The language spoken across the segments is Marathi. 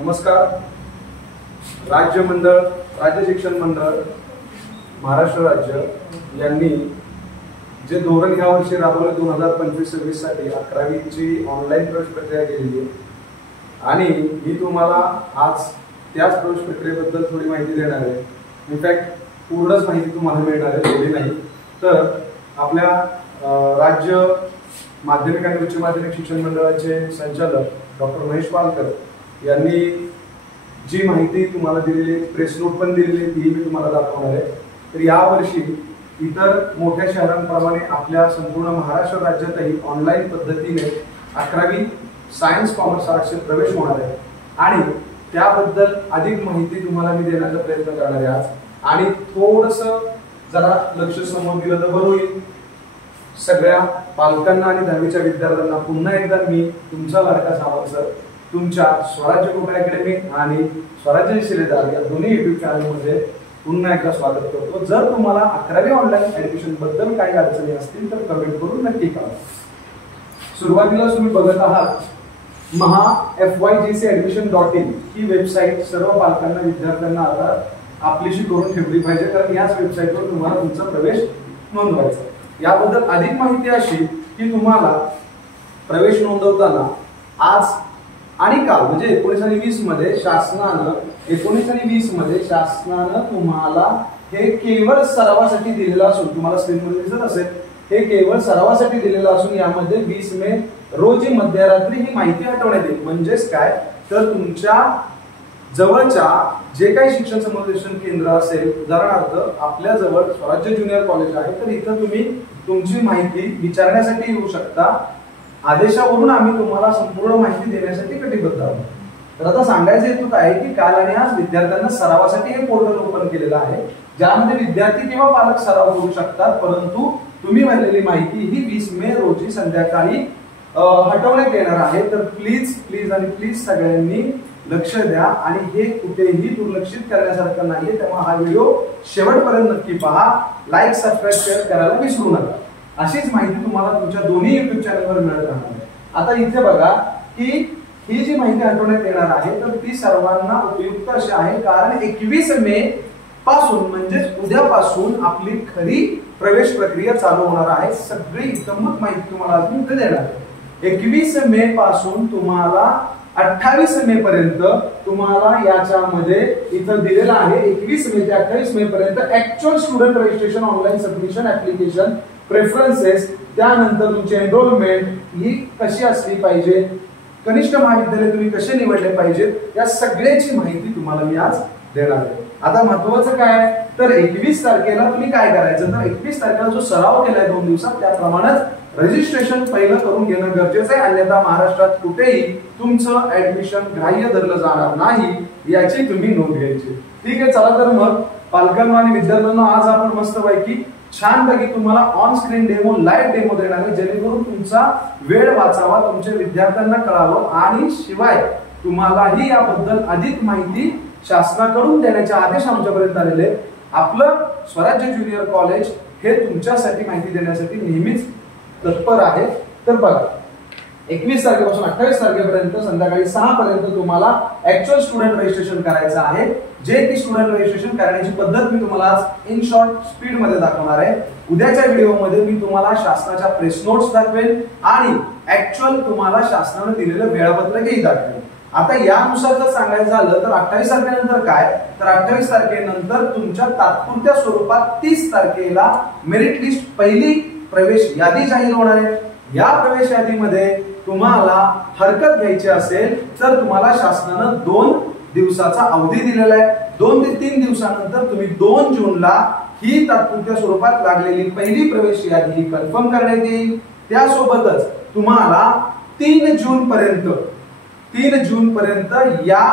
नमस्कार. राज्य मंडळ, राज्य शिक्षण मंडळ, महाराष्ट्र राज्य यांनी जे धोरण ह्या वर्षी राबवले 2025-26 साठी 11वीची ऑनलाईन प्रवेश प्रक्रिया केलेली आहे आणि मी तुम्हाला आज त्याच प्रवेश प्रक्रियेबद्दल थोडी माहिती देणार आहे. इनफॅक्ट पूर्णच माहिती तुम्हाला मिळणार आहे, थोडी नाही. तर आपल्या राज्य माध्यमिक आणि उच्च माध्यमिक शिक्षण मंडळाचे संचालक डॉक्टर महेश पालकर यांनी जी माहिती तुम्हाला दिलेली, प्रेस नोट पण दिलेली, ती मी तुम्हाला दाखवणार आहे. तर यावर्षी इतर मोठ्या शहरांप्रमाणे आपल्या संपूर्ण महाराष्ट्र राज्यातही ऑनलाईन पद्धतीने 11वी सायन्स कॉमर्स आर्ट्सचे प्रवेश होणार आहे आणि त्याबद्दल अधिक माहिती तुम्हाला मी देण्याचा प्रयत्न करणार आहे आज. आणि थोडंसं जरा लक्ष समोर दिलं तर बरं होईल. सगळ्या पालकांना आणि 10वीच्या विद्यार्थ्यांना पुन्हा एकदा मी तुमचा लाडका सावंत सर तुमच्या स्वराज्य कृपा अकॅडमी आणि स्वराज्य शिलेदार या दोन्ही युट्यूब चॅनलमध्ये पुन्हा एकदा स्वागत करतो. जर तुम्हाला 11वी ऑनलाईन ऍडमिशन बद्दल काही अडचणी असतील तर कमेंट करून नक्की कळवा. सुरुवातीला तुम्ही बघत आहात FYGCadmission.in ही वेबसाईट सर्व पालकांना विद्यार्थ्यांना आता आपलीशी करून ठेवली पाहिजे, कारण याच वेबसाईटवर तुम्हाला तुमचा प्रवेश नोंदवायचा. याबद्दल अधिक माहिती अशी की तुम्हाला प्रवेश नोंदवताना आज आणि काल म्हणजे 19 आणि 20 मध्ये शासनानं तुम्हाला हे केवळ सरावासाठी दिलेलं असून, तुम्हाला स्क्रीनमध्ये दिसत असेल, हे केवळ सरावासाठी दिलेलं असून यामध्ये 20 मे रोजी मध्यरात्री ही माहिती हटवण्यात येईल. म्हणजेच काय, तर तुमच्या जवळच्या जे काही शिक्षण समुपदेशन केंद्र असेल, उदाहरणार्थ आपल्या जवळ स्वराज्य ज्युनियर कॉलेज आहे, तर इथं तुम्ही तुमची माहिती विचारण्यासाठी येऊ शकता. आदेशावरून आम्ही तुम्हाला संपूर्ण माहिती देण्यासाठी कटिबद्ध आहोत. तर आता सांगायचं हेतू काय की काल आणि आज विद्यार्थ्यांना सरावासाठी हे पोर्टल ओपन केलेलं आहे, ज्यामध्ये विद्यार्थी किंवा पालक सराव करू शकतात. परंतु तुम्ही भरलेली माहिती ही 20 मे रोजी संध्याकाळी हटवण्यात येणार आहे. तर प्लीज आणि प्लीज सगळ्यांनी लक्ष द्या आणि हे कुठेही दुर्लक्षित करण्यासारखं नाहीये. तेव्हा हा व्हिडिओ शेवटपर्यंत नक्की पहा. लाईक, सबस्क्राईब, शेअर करायला विसरू नका. अशीच माहिती तुम्हाला तुमच्या दोन्ही युट्यूब चॅनलवर मिळत राहणार आहे. आता इथे बघा की ही जी माहिती हटवण्यात येणार आहे तर ती सर्वांना उपयुक्त अशी आहे, कारण 21 मे पासून म्हणजेच उद्यापासून आपली खरी प्रवेश प्रक्रिया चालू होणार आहे. सगळी इतमक माहिती तुम्हाला अजून इथे देणार आहे. 21 मे पासून तुम्हाला 28 मे पर्यंत तुम्हाला याच्यामध्ये इथं दिलेलं आहे. 21 मे ते 28 मे पर्यंत actual student registration, online submission, application, preferences, त्यानंतर तुमची एनरोलमेंट ही कशी असली पाहिजे, कनिष्ठ महाविद्यालय तुम्ही कसे निवडले पाहिजेत, या सगळ्याची माहिती तुम्हाला मी आज देणार आहे. आता महत्वाचं काय, तर 21 तारखेला तुम्ही काय करायचं, तर 21 तारखेला जो सराव केलाय 2 दिवसात त्याप्रमाणेच रजिस्ट्रेशन पहिलं करून घेणं गरजेचं आहे. अन्यथा महाराष्ट्रात कुठेही तुमचं ऍडमिशन ग्राह्य धरलं जाणार नाही याची तुम्ही नोंद घ्यायची. ठीक आहे, चला तर मग पालकांना आणि विद्यार्थ्यांना आज आपण मस्तपैकी छानपैकी तुम्हाला on screen demo, live demo देणार आहे, जेणेकरून तुमचा वेळ वाचावा, तुमच्या विद्यार्थ्यांना कळावं आणि शिवाय तुम्हालाही याबद्दल अधिक माहिती शासनाकडून देण्याचे आदेश आमच्यापर्यंत आलेले. आपलं स्वराज्य ज्युनियर कॉलेज हे तुमच्यासाठी माहिती देण्यासाठी नेहमीच तत्पर आहे. तर बघा, 21 तारखेपासून 28 तारखेपर्यंत संध्याकाळी 6 पर्यंत तुम्हाला ऍक्च्युअल स्टुडंट रजिस्ट्रेशन करायचं आहे. जे की स्टुडंट रजिस्ट्रेशन करण्याची पद्धत मी तुम्हाला आज इन शॉर्ट स्पीड मध्ये दाखवणार आहे. उद्याच्या व्हिडिओमध्ये मी तुम्हाला शासनाच्या प्रेस नोट्स दाखवेल आणि ऍक्च्युअल तुम्हाला शासनाने दिलेलं वेळापत्रकही दाखवेल. आता यानुसार जर सांगायचं झालं तर 28 तारखेनंतर काय, तर 28 तारखेनंतर तुमच्या तात्पुरत्या स्वरूपात 30 तारखेला मेरिट लिस्ट पहिली प्रवेश यादी जाहीर होणार आहे. या प्रवेश यादीमध्ये तुम्हाला हरकत घ्यायची असेल तर तुम्हाला शासनानं 2 दिवसाचा अवधी दिलेला आहे. 2 ते 3 दिवसानंतर तुम्ही 2 जूनला ही तात्पुरत्या स्वरूपात लागलेली पहिली प्रवेश यादी कन्फर्म करण्यात येईल. त्यासोबतच तुम्हाला 3 जून पर्यंत या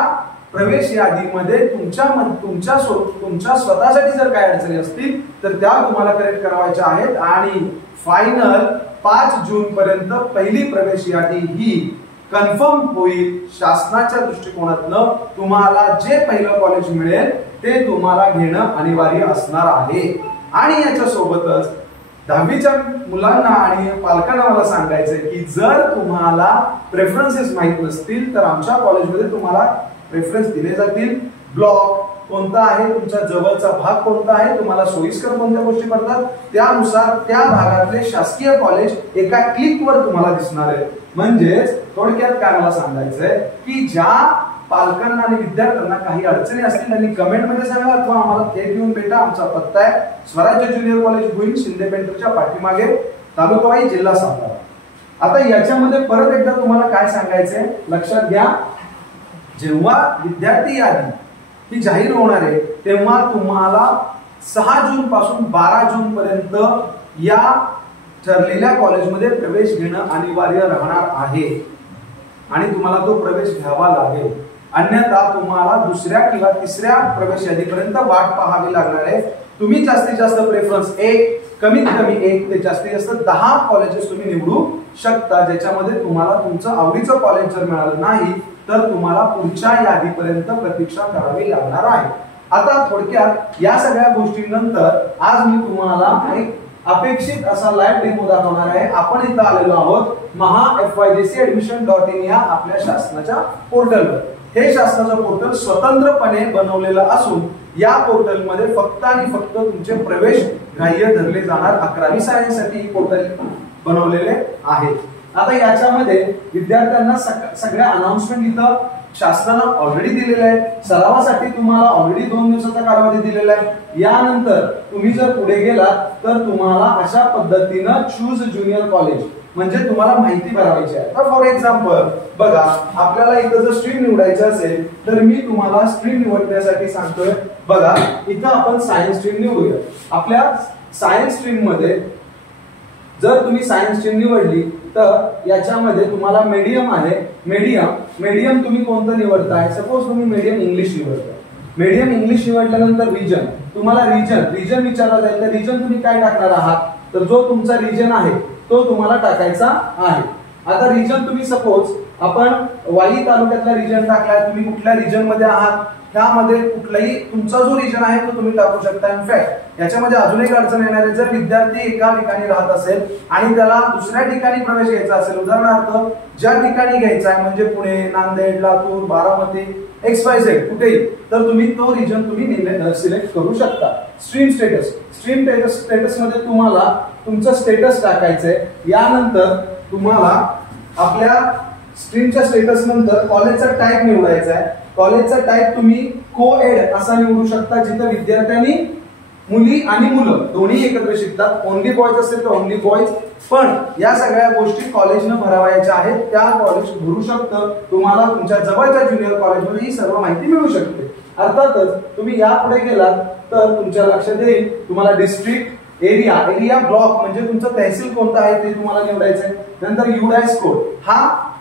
प्रवेश यादीमध्ये तुमच्या स्वतःसाठी जर काय अडचणी असतील तर त्या तुम्हाला करेक्ट करावायच्या आहेत आणि फायनल 5 जून पर्यंत पहिली प्रवेश यादी ही कन्फर्म होईल. शासनाच्या दृष्टिकोनातनं तुम्हाला जे पहिलं कॉलेज मिळेल ते तुम्हाला घेणं अनिवार्य असणार आहे. आणि याच्या सोबतच 10वीच्या मुलांना आणि पालकांना मला सांगायचंय की जर तुम्हाला प्रेफरन्सेस माहित नसतील तर आमच्या कॉलेजमध्ये तुम्हाला प्रेफरन्स दिले जातील. ब्लॉक कोणता आहे, तुमच्या जवळचा भाग कोणता आहे, तुम्हाला सोयीस्कर कोणत्या गोष्टी पडतात, त्यानुसार त्या भागातले शासकीय कॉलेज एका क्लिकवर तुम्हाला दिसणार आहे. म्हणजेच थोडक्यात काय मला सांगायचंय की ज्या पालकांना आणि विद्यार्थ्यांना काही अडचणी असतील त्यांनी कमेंट मध्ये सांगा अथवा आम्हाला थेट येऊन भेटा. आमचा पत्ता आहे स्वराज्य ज्युनियर कॉलेज भुईंज, शिंदे पेंटरच्या पाठीमागे, तालुका वाई, जिल्हा सातारा. आता याच्यामध्ये परत एकदा तुम्हाला काय सांगायचंय लक्षात घ्या, जेव्हा विद्यार्थी यादी ही जाहीर होणार आहे तेव्हा तुम्हाला 6 जून पासून 12 जून पर्यंत या ठरलेल्या कॉलेजमध्ये प्रवेश घेणं अनिवार्य राहणार आहे आणि तुम्हाला तो प्रवेश घ्यावा लागेल. अन्यथा तुम्हाला दुसऱ्या किंवा तिसऱ्या प्रवेश यादीपर्यंत वाट पाहावी लागणार आहे. तुम्ही जास्तीत जास्त प्रेफरन्स कमीत कमी 1 ते जास्तीत जास्त 10 कॉलेजेस तुम्ही निवडू शकता, ज्याच्यामध्ये तुम्हाला तुमचं आवडीचं कॉलेज जर मिळालं नाही तर तुम्हाला पुढच्या यादीपर्यंत प्रतीक्षा करावी लागणार आहे. आता थोडक्यात या सगळ्या गोष्टींनंतर आज मी तुम्हाला एक अपेक्षित असा लाईव्ह डेमो दाखवणार आहे. आपण इथं आलेलो आहोत mahafydcadmission.in या आपल्या शासनाच्या पोर्टलवर. हे शासनाचं पोर्टल स्वतंत्रपणे बनवलेलं असून या पोर्टलमध्ये फक्त आणि फक्त तुमचे प्रवेश ग्राह्य धरले जाणार. 11वी सायन्ससाठी ही पोर्टल बनवलेले आहे. आता याच्यामध्ये विद्यार्थ्यांना सगळ्या अनाउन्समेंट इथं शासनानं ऑलरेडी दिलेलं आहे. सरावासाठी तुम्हाला ऑलरेडी 2 दिवसाचा कालावधी दिलेला आहे. यानंतर तुम्ही जर पुढे गेलात तर तुम्हाला अशा पद्धतीनं चूज ज्युनियर कॉलेज म्हणजे तुम्हाला माहिती भरायची आहे. फॉर एक्झाम्पल बघा, आपल्याला इथं जर स्ट्रीम निवडायचं असेल तर मी तुम्हाला स्ट्रीम निवडण्यासाठी सांगतोय. बघा इथं आपण सायन्स स्ट्रीम निवडूया. आपल्या सायन्स स्ट्रीम मध्ये जर तुम्ही सायन्स स्ट्रीम निवडली तर याच्यामध्ये तुम्हाला मीडियम आहे. मीडियम तुम्ही कोणतं निवडताय, सपोज तुम्ही मीडियम इंग्लिश निवडताय. मीडियम इंग्लिश निवडल्यानंतर रिजन, तुम्हाला रिजन विचारला जाईल तर रिजन तुम्ही काय टाकणार आहात, तर जो तुमचा रिजन आहे तो तुम्हाला टाकायचा आहे. आता रिजन तुम्ही सपोज आपण वाई तालुक्यातला रिजन टाकलाय, तुम्ही कुठल्या रिजन मध्ये आहात त्यामध्ये कुठलाही तुमचा जो रिजन आहे तो तुम्ही टाकू शकता. इनफॅक्ट याच्यामध्ये अजून एक अडचण येणार आहे, जर विद्यार्थी एका ठिकाणी राहत असेल आणि त्याला दुसऱ्या ठिकाणी प्रवेश घ्यायचा असेल, उदाहरणार्थ ज्या ठिकाणी घ्यायचा आहे म्हणजे पुणे, नांदेड, लातूर, बारामती, XYZ कुठेही, तर तुम्ही तो रिजन तुम्ही सिलेक्ट करू शकता. स्ट्रीम स्टेटस मध्ये तुम्हाला तुमचं स्टेटस टाकायचंय. यानंतर तुम्हाला आपल्या स्ट्रीमच्या स्टेटस नंतर कॉलेजचा टाईप निवडायचा आहे. कॉलेजचा टाईप तुम्ही को-एड असा निवडू शकता, जिथं विद्यार्थ्यांनी मुली आणि मुलं दोन्ही एकत्र शिकतात. ओनली बॉयज असेल तर ओनली बॉयज. पण या सगळ्या गोष्टी कॉलेजनं भरावायच्या आहेत, त्या कॉलेज भरू शकतं. तुम्हाला तुमच्या जवळच्या ज्युनियर कॉलेजमध्ये ही सर्व माहिती मिळू शकते. अर्थातच तुम्ही यापुढे गेलात तर तुमच्या लक्षात येईल तुम्हाला डिस्ट्रिक्ट, एरिया ब्लॉक म्हणजे तुमचं तहसील कोणतं आहे ते तुम्हाला निवडायचं आहे. नंतर UDIS कोड,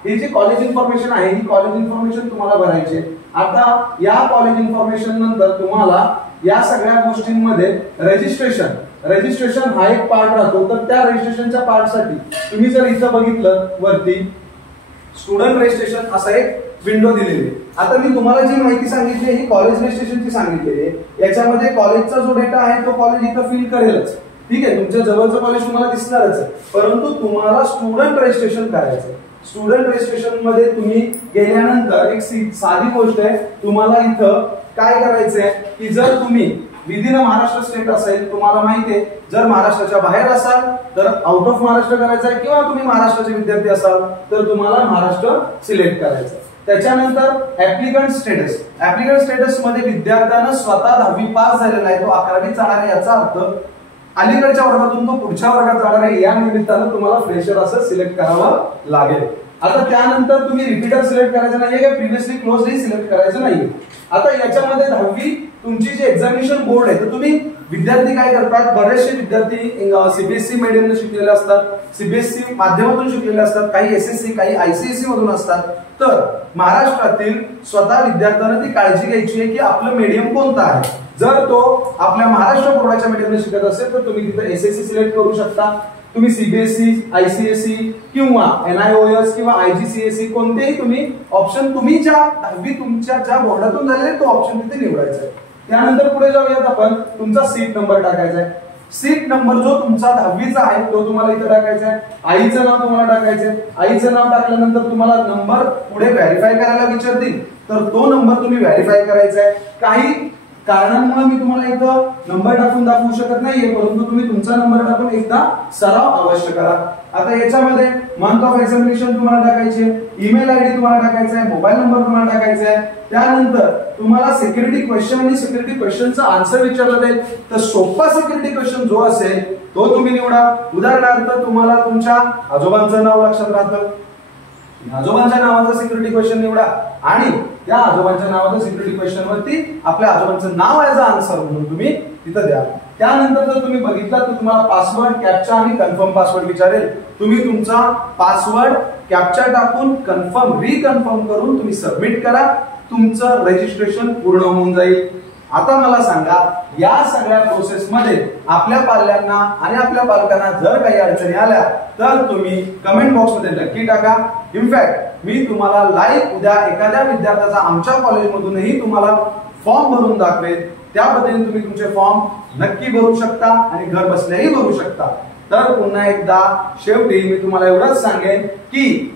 ही जी कॉलेज इन्फॉर्मेशन आहे ही कॉलेज इन्फॉर्मेशन तुम्हाला भरायची. आता या कॉलेज इन्फॉर्मेशन नंतर तुम्हाला या सगळ्या गोष्टींमध्ये रजिस्ट्रेशन हा एक पार्ट राहतो. तर त्या रजिस्ट्रेशनच्या पार्ट साठी तुम्ही जर इथं बघितलं वरती स्टुडंट रजिस्ट्रेशन असा एक विंडो दिलेली आहे. आता मी तुम्हाला जी माहिती सांगितली ही कॉलेज रजिस्ट्रेशनची सांगितलेली आहे. याच्यामध्ये कॉलेजचा जो डेटा आहे तो कॉलेज इथं फिल करेलच. ठीक आहे, तुमच्या जवळचं कॉलेज तुम्हाला दिसणारच आहे, परंतु तुम्हाला स्टुडंट रजिस्ट्रेशन करायचं. स्टुडंट रजिस्ट्रेशन मध्ये तुम्ही गेल्यानंतर एक साधी गोष्ट आहे, तुम्हाला इथं काय करायचंय की जर तुम्ही विदिन महाराष्ट्र स्टेट असेल, तुम्हाला माहिती आहे जर महाराष्ट्राच्या बाहेर असाल तर आउट ऑफ महाराष्ट्र करायचं आहे, किंवा तुम्ही महाराष्ट्राचे विद्यार्थी असाल तर तुम्हाला महाराष्ट्र सिलेक्ट करायचं. त्याच्यानंतर ऍप्लिकंट स्टेटस मध्ये विद्यार्थ्यानं स्वतः 10वी पास झालेला आहे, तो 11वी जाणार आहे, याचा अर्थ अलीकडच्या वर्गातून तो पुढच्या वर्गात जाणार आहे. या निमित्तानं तुम्हाला फ्रेशर असं सिलेक्ट करावं लागेल. आता त्यानंतर तुम्ही रिपीटर सिलेक्ट करायचं नाहीये का प्रिव्हियसली क्लोजली सिलेक्ट करायचं नाहीये. आता याच्यामध्ये 10वी तुमची जी एक्झामिनेशन बोर्ड आहे तर तुम्ही विद्यार्थी काय करतात, बरेचसे विद्यार्थी CBSE मीडियमने शिकलेले असतात, CBSE माध्यमातून शिकलेले असतात, काही SSC, काही ICSE मधून असतात. तर महाराष्ट्रातील स्वतः विद्यार्थ्यांना ती काळजी घ्यायची आहे की आपलं मीडियम कोणतं आहे. जर तो आपल्या महाराष्ट्र बोर्डाच्या मीडियमने शिकत असेल तर तुम्ही तिथे SSC सिलेक्ट करू शकता. तुम्ही CBSE, ICSE किंवा NIOS किंवा IGCSE कोणतेही तुम्ही ऑप्शन, तुम्ही ज्या 10वी तुमच्या ज्या बोर्डातून झालेले तो ऑप्शन तिथे निवडायचा आहे. त्यानंतर पुढे जाऊयात आपण, तुमचा सीट नंबर टाकायचा आहे. सीट नंबर जो तुमचा 10वीचा आहे तो तुम्हाला इथे टाकायचा आहे. आईचं नाव तुम्हाला टाकायचंय. आईचं नाव टाकल्यानंतर तुम्हाला नंबर पुढे व्हेरीफाय करायला विचारतील. तर तो नंबर तुम्ही व्हेरीफाय करायचा आहे. काही कारणांमुळे मी तुम्हाला इथं नंबर टाकून दाखवू शकत नाहीये, परंतु तुम्ही तुमचा नंबर टाकून एकदा सराव अवश्य करा. आता याच्यामध्ये मंथ ऑफ एक्झामिनेशन तुम्हाला टाकायचे, ईमेल आयडी तुम्हाला टाकायचा आहे, मोबाईल नंबर तुम्हाला टाकायचा आहे. त्यानंतर तुम्हाला सिक्युरिटी क्वेश्चन आणि सिक्युरिटी क्वेश्चनचा आन्सर विचारला जाईल, तर सोपा सिक्युरिटी क्वेश्चन जो असेल तो तुम्ही निवडा. उदाहरणार्थ तुम्हाला तुमच्या आजोबांचं नाव लक्षात राहतं, आजोबांच्या नावाचा सिक्युरिटी क्वेश्चन निवडा आणि त्या आजोबांच्या नावाच्या सिक्युरिटी क्वेश्चन वरती आपल्या आजोबांचं नाव ॲज अ आन्सर म्हणून तुम्ही तिथं द्या. त्यानंतर जर तुम्ही बघितलं तर तुम्हाला पासवर्ड, कॅप्चा आणि कन्फर्म पासवर्ड विचारेल. तुम्ही तुमचा पासवर्ड कॅप्चा टाकून कन्फर्म रिकन्फर्म करून तुम्ही सबमिट करा. तुमचं रजिस्ट्रेशन पूर्ण होऊन जाईल. आता मला सांगा, या सगळ्या प्रोसेस मध्ये आपल्या पाल्यांना आणि आपल्या पालकांना जर काही अडचणी आल्या तर तुम्ही कमेंट बॉक्स मध्ये नक्की टाका. इनफॅक्ट मी तुम्हाला लाईव्ह उद्या एखाद्या विद्यार्थ्याचा आमच्या कॉलेजमधूनही तुम्हाला फॉर्म भरून दाखवेल. त्या पद्धतीने तुम्ही तुमचे फॉर्म नक्की भरू शकता आणि घर बसल्याही भरू शकता. तर पुन्हा एकदा शेवटी मी तुम्हाला एवढंच सांगेन की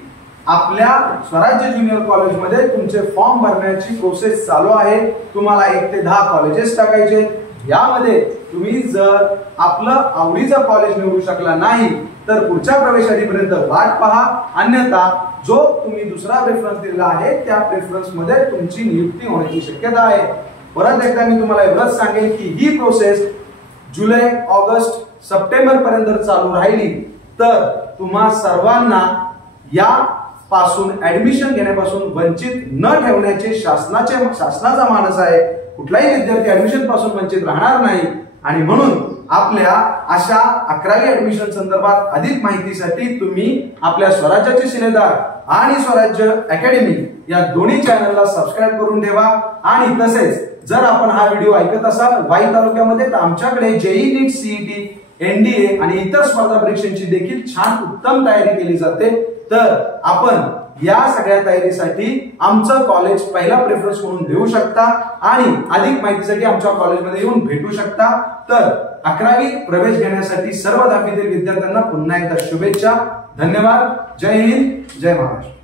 आपल्या स्वराज्य ज्युनियर कॉलेजमध्ये तुमचे फॉर्म भरण्याची प्रोसेस चालू आहे. तुम्हाला 1 ते 10 कॉलेजेस टाकायचे. यामध्ये तुम्ही जर आपलं आवडीचं कॉलेज निवडू शकला नाही तर पुढच्या प्रवेशापर्यंत वाट पहा, अन्यथा जो तुम्ही दुसरा प्रेफरन्स दिलेला आहे त्या प्रेफरन्स मध्ये तुमची नियुक्ती होण्याची शक्यता आहे. परत एकदा मी तुम्हाला एवढंच सांगेन की ही प्रोसेस जुलै, ऑगस्ट, सप्टेंबर पर्यंत चालू राहिली तर तुम्हा सर्वांना या पासून ऍडमिशन घेण्यापासून वंचित न ठेवण्याचे शासनाचा मानस आहे. कुठलाही विद्यार्थी ऍडमिशन पासून वंचित राहणार नाही आणि म्हणून आपल्या अशा 11वी ऍडमिशन संदर्भात अधिक माहितीसाठी तुम्ही आपल्या स्वराज्याचे शिलेदार आणि स्वराज्य अकॅडमी या दोन्ही चॅनलला सबस्क्राईब करून ठेवा. आणि तसेच जर आपण हा व्हिडिओ ऐकत असाल वाई तालुक्यामध्ये तर आमच्याकडे जेईई नीट, सीईटी, एनडीए आणि इतर स्पर्धा परीक्षांची देखील छान उत्तम तयारी केली जाते. तर आपण या सगळ्या तयारीसाठी आमचं कॉलेज पहिला प्रेफरन्स म्हणून देऊ शकता आणि अधिक माहितीसाठी आमच्या कॉलेजमध्ये येऊन भेटू शकता. तर 11वी प्रवेश घेण्यासाठी सर्व 10वीतील विद्यार्थ्यांना पुन्हा एकदा शुभेच्छा. धन्यवाद. जय हिंद, जय महाराष्ट्र.